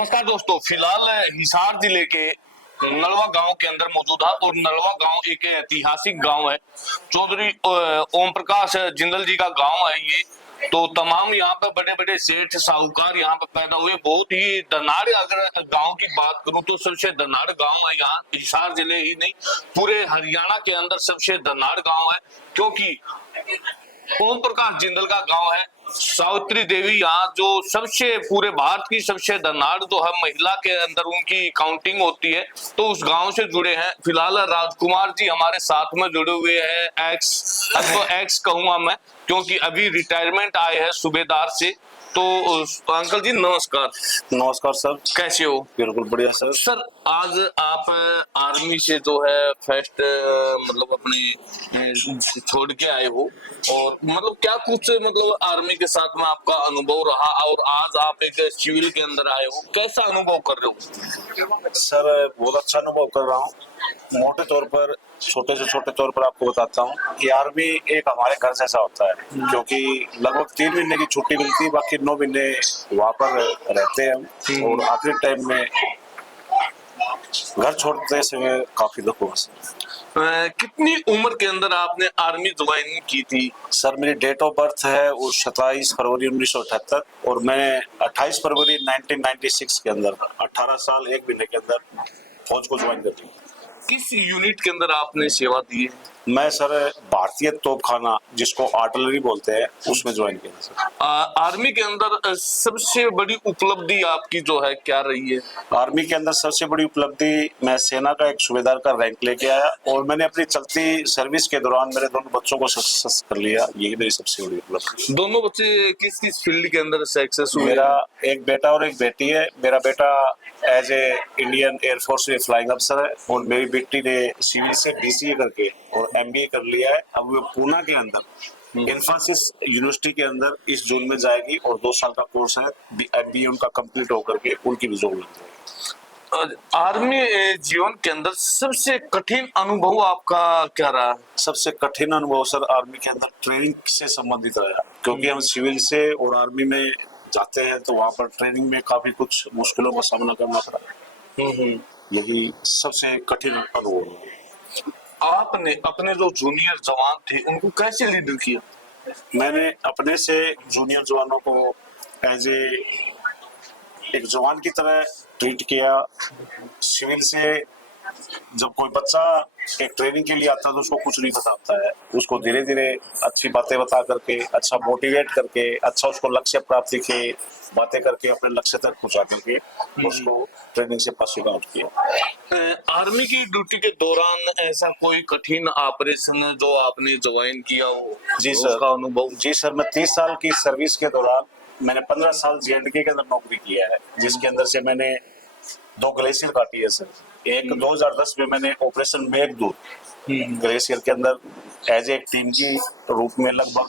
नमस्कार दोस्तों, फिलहाल हिसार जिले के नलवा गांव के अंदर मौजूद है और नलवा गांव एक ऐतिहासिक गांव है। चौधरी ओम प्रकाश जिंदल जी का गांव है ये। तो तमाम यहाँ पे बड़े बड़े सेठ साहूकार यहाँ पे पैदा हुए। बहुत ही धनाढ़, अगर गांव की बात करूं तो सबसे धनाढ़ गांव है यहाँ। हिसार जिले ही नहीं, पूरे हरियाणा के अंदर सबसे धनाढ़ गांव है, क्योंकि ओम प्रकाश जिंदल का गांव है। सावित्री देवी यहाँ जो सबसे पूरे भारत की सबसे धनाढ़ जो है महिला के अंदर उनकी काउंटिंग होती है, तो उस गांव से जुड़े हैं। फिलहाल राजकुमार जी हमारे साथ में जुड़े हुए हैं। एक्स कहूंगा मैं, क्योंकि अभी रिटायरमेंट आए हैं सूबेदार से। तो अंकल जी नमस्कार। नमस्कार सर, कैसे हो? बिल्कुल बढ़िया सर। सर आज आप आर्मी से जो है फर्स्ट मतलब अपने छोड़ के आए हो, और मतलब क्या कुछ मतलब आर्मी के साथ में आपका अनुभव रहा, और आज आप एक सिविल के अंदर आए हो, कैसा अनुभव कर रहे हो? सर बहुत अच्छा अनुभव कर रहा हूँ। मोटे तौर पर, छोटे से छोटे तौर पर आपको बताता हूँ कि आर्मी एक हमारे घर जैसा होता है, क्योंकि लगभग 3 महीने की छुट्टी मिलती है, बाकी 9 महीने वहाँ पर रहते हैं हम। और आखिरी टाइम में घर छोड़ते समय काफी दुख हुआ सर। कितनी उम्र के अंदर आपने आर्मी ज्वाइन की थी? सर मेरी डेट ऑफ बर्थ है वो 27 फरवरी 1978, और मैं 28 फरवरी 1996 के अंदर 18 साल 1 महीने के अंदर फौज को ज्वाइन कर लिया। किस यूनिट के अंदर आपने सेवा दी है? मैं सर भारतीय तोपखाना, जिसको आर्टिलरी बोलते हैं, उसमें ज्वाइन किया सर। आर्मी के अंदर सबसे बड़ी उपलब्धि आपकी जो है क्या रही है? आर्मी के अंदर सबसे बड़ी उपलब्धि, मैं सेना का एक सूबेदार का रैंक लेके आया, और मैंने अपनी चलती सर्विस के दौरान मेरे दोनों बच्चों को सक्सेस कर लिया। यही मेरी सबसे बड़ी उपलब्धि। दोनों बच्चे किस किस फील्ड के अंदर सक्सेस हुए? मेरा एक बेटा और एक बेटी है। मेरा बेटा एज ए इंडियन एयरफोर्स में फ्लाइंग अफसर है, और मेरी बेटी ने सिविल से BCA करके और MBA कर लिया है। अब वो पूना के अंदर इंफोसिस यूनिवर्सिटी के अंदर इस जून में जाएगी, और 2 साल का कोर्स है। MBA उनका कंप्लीट होकर के उनकी भी जॉब लग जाएगी। आर्मी जीवन के अंदर सबसे कठिन अनुभव आपका क्या रहा? सबसे कठिन अनुभव सर आर्मी के अंदर ट्रेनिंग से संबंधित रहा, क्योंकि हम सिविल से और आर्मी में जाते हैं तो वहाँ पर ट्रेनिंग में काफी कुछ मुश्किलों का सामना करना पड़ा। यही सबसे कठिन अनुभव है। आपने अपने जो जूनियर जवान थे उनको कैसे लीड किया? मैंने अपने से जूनियर जवानों को एज ए एक जवान की तरह ट्रीट किया। सिविल से जब कोई बच्चा एक ट्रेनिंग के लिए आता है तो उसको कुछ नहीं पता होता है, उसको धीरे धीरे अच्छी बातें बता करके, अच्छा मोटिवेट करके, अच्छा उसको लक्ष्य प्राप्ति की बातें करके अपने लक्ष्य तक पहुंचा करके उसको ट्रेनिंग से पासिंग आउट किया। आर्मी की ड्यूटी के दौरान ऐसा कोई कठिन ऑपरेशन जो आपने ज्वाइन किया हो? जी सर, उसका अनुभव? जी सर, मैं 30 साल की सर्विस के दौरान मैंने 15 साल JNK के अंदर नौकरी किया है, जिसके अंदर से मैंने 2 ग्लेशियर काटी है सर। एक 2010 में मैंने ऑपरेशन मेघदूत ग्लेशियर के अंदर एज ए टीम की रूप में लगभग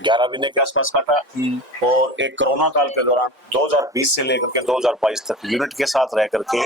11 महीने के आसपास काटा, और एक कोरोना काल के दौरान 2020 से लेकर के 2022 तक यूनिट के साथ रह करके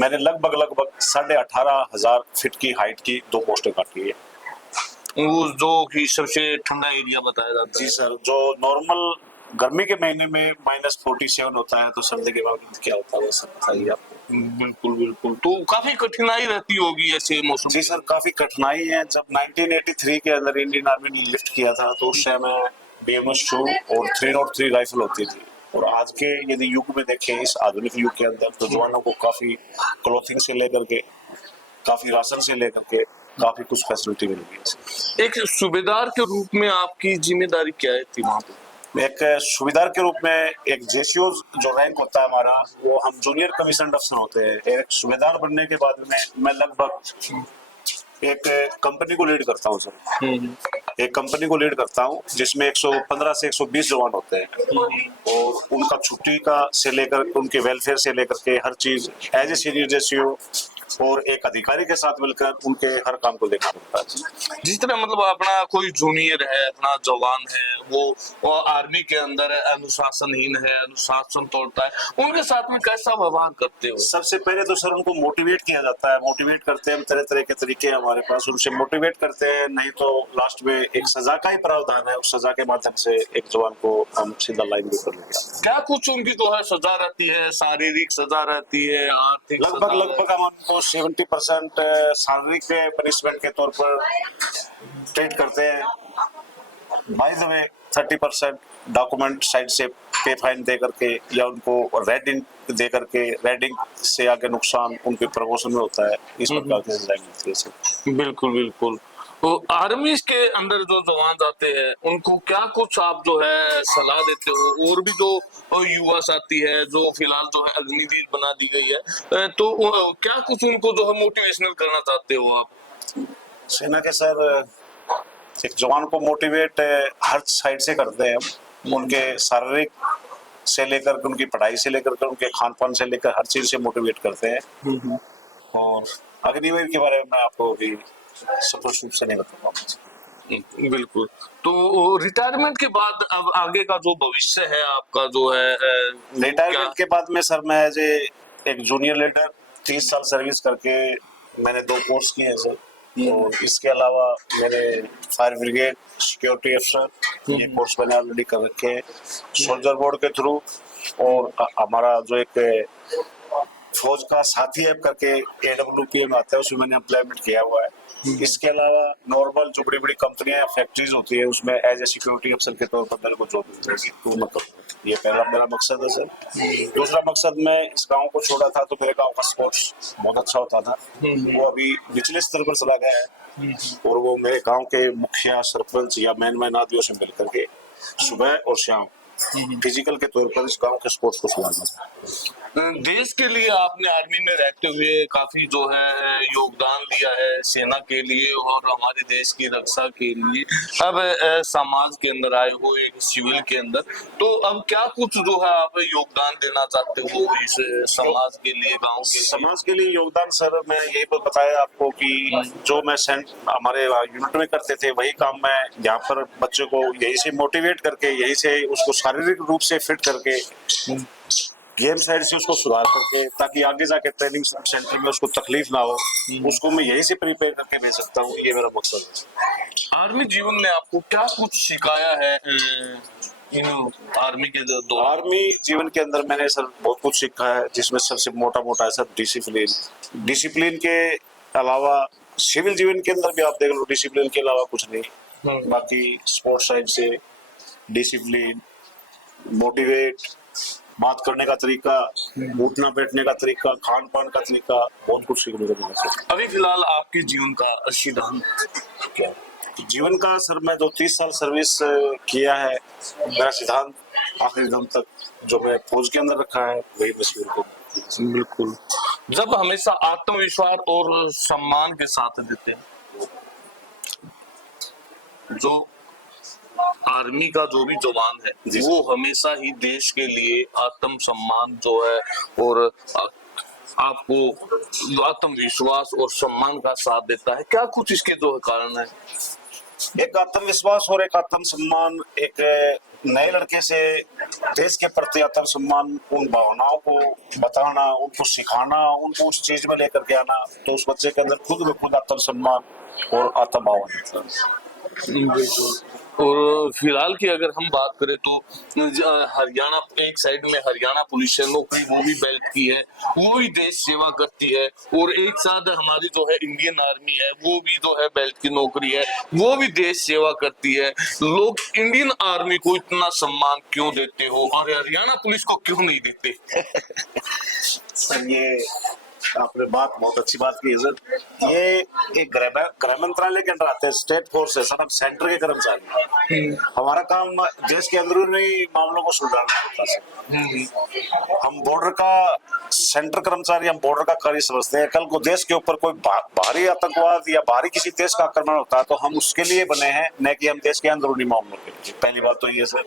मैंने लगभग 18,500 फीट की हाइट की 2 पोस्टें काटी है। वो जो कि सबसे ठंडा एरिया बताया जाता है। जी सर, जो नॉर्मल गर्मी के महीने में -47 होता है, तो सर्दी के बाद क्या होता है वो सब बताइए आपको। बिल्कुल बिल्कुल, तो काफी कठिनाई रहती होगी ऐसे मौसम? जी सर, काफी कठिनाई है। जब 1983 के अंदर इंडियन आर्मी ने लिफ्ट किया था, तो उस समय BMS 2 और 303 राइफल होती थी, और आज के यदि युग में देखें, इस आधुनिक युग के अंदर, तो जवानों को काफी क्लोथिंग से लेकर के, काफी राशन से लेकर के काफी कुछ फैसिलिटी मिल गई है। एक सूबेदार के रूप में आपकी जिम्मेदारी क्या थी वहाँ पे? एक सूबेदार के रूप में एक JCO जो रैंक होता है हमारा, वो हम जूनियर कमीशन अफसर होते हैं। एक सूबेदार बनने के बाद में मैं लगभग एक कंपनी को लीड करता हूँ सर। एक कंपनी को लीड करता हूँ जिसमें 115 से 120 जवान होते हैं, और उनका छुट्टी का से लेकर उनके वेलफेयर से लेकर के हर चीज एज ए सीनियर JCO और एक अधिकारी के साथ मिलकर उनके हर काम को देखना पड़ता है। जिस तरह मतलब अपना कोई जूनियर है, अपना जवान है, वो आर्मी के अंदर है, अनुशासनहीन है, अनुशासन तोड़ता है, उनके साथ में कैसा व्यवहार करते हो? सबसे पहले तो सर उनको मोटिवेट किया जाता है, मोटिवेट करते हैं हम, तरह तरह के तरीके हैं हमारे पास, उनसे मोटिवेट करते हैं। नहीं तो लास्ट में एक सजा का ही प्रावधान है, उस सजा के माध्यम से एक जवान को हम सीधा लाइन में कर लेते हैं। क्या कुछ उनकी जो है सजा रहती है? शारीरिक सजा रहती है, आर्थिक लगभग हम उनको 70% शारीरिक पनिशमेंट के तौर पर ट्रीट करते हैं। By the way 30% document side से पे फाइन दे करके या उनको रेडिंग दे करके, रेडिंग से आगे नुकसान उनके प्रमोशन में होता है, इस प्रकार की सजाएं मिलती है सर। बिल्कुल बिल्कुल। तो आर्मी के अंदर जो जवान जाते हैं उनको क्या कुछ आप जो है सलाह देते हो? और भी जो युवा साथी है जो फिलहाल जो है अग्निवीर बना दी गई है, तो क्या कुछ उनको जो है मोटिवेशनल करना चाहते हो आप? सेना के सर एक जवान को मोटिवेट हर साइड से करते हैं हम, उनके शारीरिक से लेकर के उनकी पढ़ाई से लेकर के उनके खान पान से लेकर हर चीज से मोटिवेट करते हैं। और अग्निवीर के बारे में मैं आपको भी स्पष्ट रूप से नहीं बता पाऊंगा। बिल्कुल। तो रिटायरमेंट के बाद अब आगे का जो भविष्य है आपका जो है रिटायरमेंट के बाद में सर मैं एज एक जूनियर लीडर 30 साल सर्विस करके मैंने 2 कोर्स किए हैं सर। और इसके अलावा मैंने फायर ब्रिगेड सिक्योरिटी अफसर ये कोर्स मैंने ऑलरेडी कर रखे हैं सोल्जर बोर्ड के थ्रू। और हमारा जो एक फौज का साथी ऐप करके AWPM आता है, उसमें मैंने अप्लाईमेंट किया हुआ है। इसके अलावा नॉर्मल जो बड़ी बड़ी कंपनियां फैक्ट्रीज होती है उसमें एज ए सिक्योरिटी अफसर के तौर पर मेरे को जॉब मिल जाएगी, तो मतलब ये पहला मेरा मकसद है सर। दूसरा मकसद, मैं इस गांव को छोड़ा था तो मेरे गांव का स्पोर्ट्स बहुत अच्छा होता था, वो अभी निचले स्तर पर चला गया है। और वो मेरे गांव के मुखिया, सरपंच या मैन आदियों से मिल करके सुबह और शाम फिजिकल के तौर पर इस गांव के स्पोर्ट्स को सुधारना। देश के लिए आपने आर्मी में रहते हुए काफी जो है योगदान दिया है सेना के लिए और हमारे देश की रक्षा के लिए। अब समाज के अंदर आए हो, एक सिविल के अंदर, तो अब क्या कुछ जो है आप योगदान देना चाहते हो इस समाज के लिए, गांव के लिए? समाज के लिए योगदान सर मैं यही बताया आपको कि जो मैं हमारे यूनिट में करते थे वही काम मैं यहाँ पर बच्चों को यही से मोटिवेट करके, यही से उसको शारीरिक रूप से फिट करके, गेम साइड से उसको सुधार करके, ताकि आगे जाके ट्रेनिंग सेंटर में उसको तकलीफ ना हो, उसको मैं यही से प्रिपेयर करके भेज सकता हूँ। ये मेरा मकसद है। आर्मी जीवन ने आपको क्या कुछ सिखाया है इन आर्मी के दौरान? आर्मी जीवन के अंदर मैंने सर बहुत कुछ सीखा है, जिसमें सबसे मोटा है सर डिसिप्लिन। डिसिप्लिन के अलावा सिविल जीवन के अंदर भी आप देख लो, डिसिप्लिन के अलावा कुछ नहीं। बाकी स्पोर्ट्स साइड से डिसिप्लिन, मोटिवेट, बात करने का तरीका, उठना बैठने का तरीका, खान पान का तरीका, बहुत कुछ सीखने को मिला सर। अभी फिलहाल आपके जीवन का सिद्धांत क्या है? जीवन का सर मैं जो 30 साल सर्विस किया है, मेरा सिद्धांत आखिरी दम तक जो मैं फौज के अंदर रखा है वही मैं सिविल को। बिल्कुल। जब हमेशा आत्मविश्वास और सम्मान के साथ देते हैं, जो आर्मी का जो भी जवान है वो हमेशा ही देश के लिए आत्म सम्मान जो है और आपको आत्मविश्वास और सम्मान का साथ देता है। क्या कुछ इसके जो कारण है? एक आत्मविश्वास और एक आत्म सम्मान, एक नए लड़के से देश के प्रति आत्म सम्मान, उन भावनाओं को बताना, उनको सिखाना, उनको उस चीज में लेकर के आना, तो उस बच्चे के अंदर खुद में खुद आत्म सम्मान और आत्म भावना। और फिलहाल की अगर हम बात करें तो हरियाणा, एक साइड में हरियाणा पुलिस है, नौकरी वो भी बेल्ट की है, वो भी देश सेवा करती है, और एक साथ हमारी जो है इंडियन आर्मी है वो भी जो है बेल्ट की नौकरी है, वो भी देश सेवा करती है। लोग इंडियन आर्मी को इतना सम्मान क्यों देते हो और हरियाणा पुलिस को क्यों नहीं देते? सर ये आपने बात बहुत अच्छी बात की है सर। ये एक गृह मंत्रालय के अंदर आते हैं, स्टेट फोर्स है सर, हम सेंटर के कर्मचारी। हमारा काम देश के अंदरूनी मामलों को सुलझाना होता है सर। हम बॉर्डर का सेंटर कर्मचारी, हम बॉर्डर का कार्य समझते हैं। कल को देश के ऊपर कोई भारी आतंकवाद या भारी किसी देश का आक्रमण होता है तो हम उसके लिए बने हैं, न कि हम देश के अंदरूनी मामलों के लिए। पहली बात तो ये सर।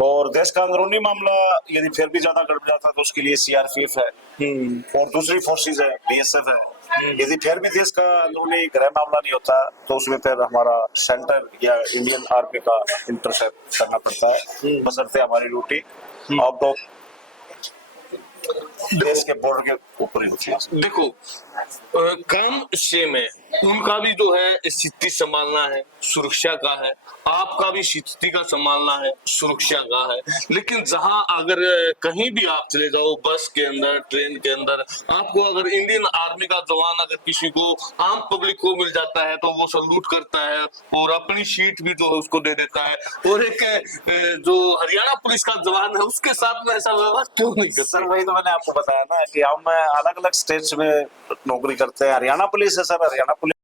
और देश का अंदरूनी मामला यदि फिर भी ज्यादा गड़बड़ जाता है तो उसके लिए सीआरपीएफ है और दूसरी फोर्सेज है, बीएसएफ है। यदि फिर भी देश का अंदरूनी गृह मामला नहीं होता तो उसमें फिर हमारा सेंटर या इंडियन आर्मी का इंटरसेप्ट करना पड़ता है, बशर्ते हमारी ड्यूटी आउट ऑफ देश के बॉर्डर के ऊपर ही होती है। देखो काम सेम है, उनका भी जो है स्थिति संभालना है, सुरक्षा का है, आपका भी स्थिति का संभालना है, सुरक्षा का है। लेकिन जहां अगर कहीं भी आप चले जाओ, बस के अंदर, ट्रेन के अंदर, आपको अगर इंडियन आर्मी का जवान अगर किसी को आम पब्लिक को मिल जाता है तो वो सल्यूट करता है और अपनी सीट भी जो है उसको दे देता है। और एक जो हरियाणा पुलिस का जवान है उसके साथ में ऐसा व्यवहार क्यों नहीं करता? सर वही तो मैंने आपको बताया ना कि हम अलग अलग स्टेट्स में नौकरी करते हैं। हरियाणा पुलिस है सर, हरियाणा पुलिस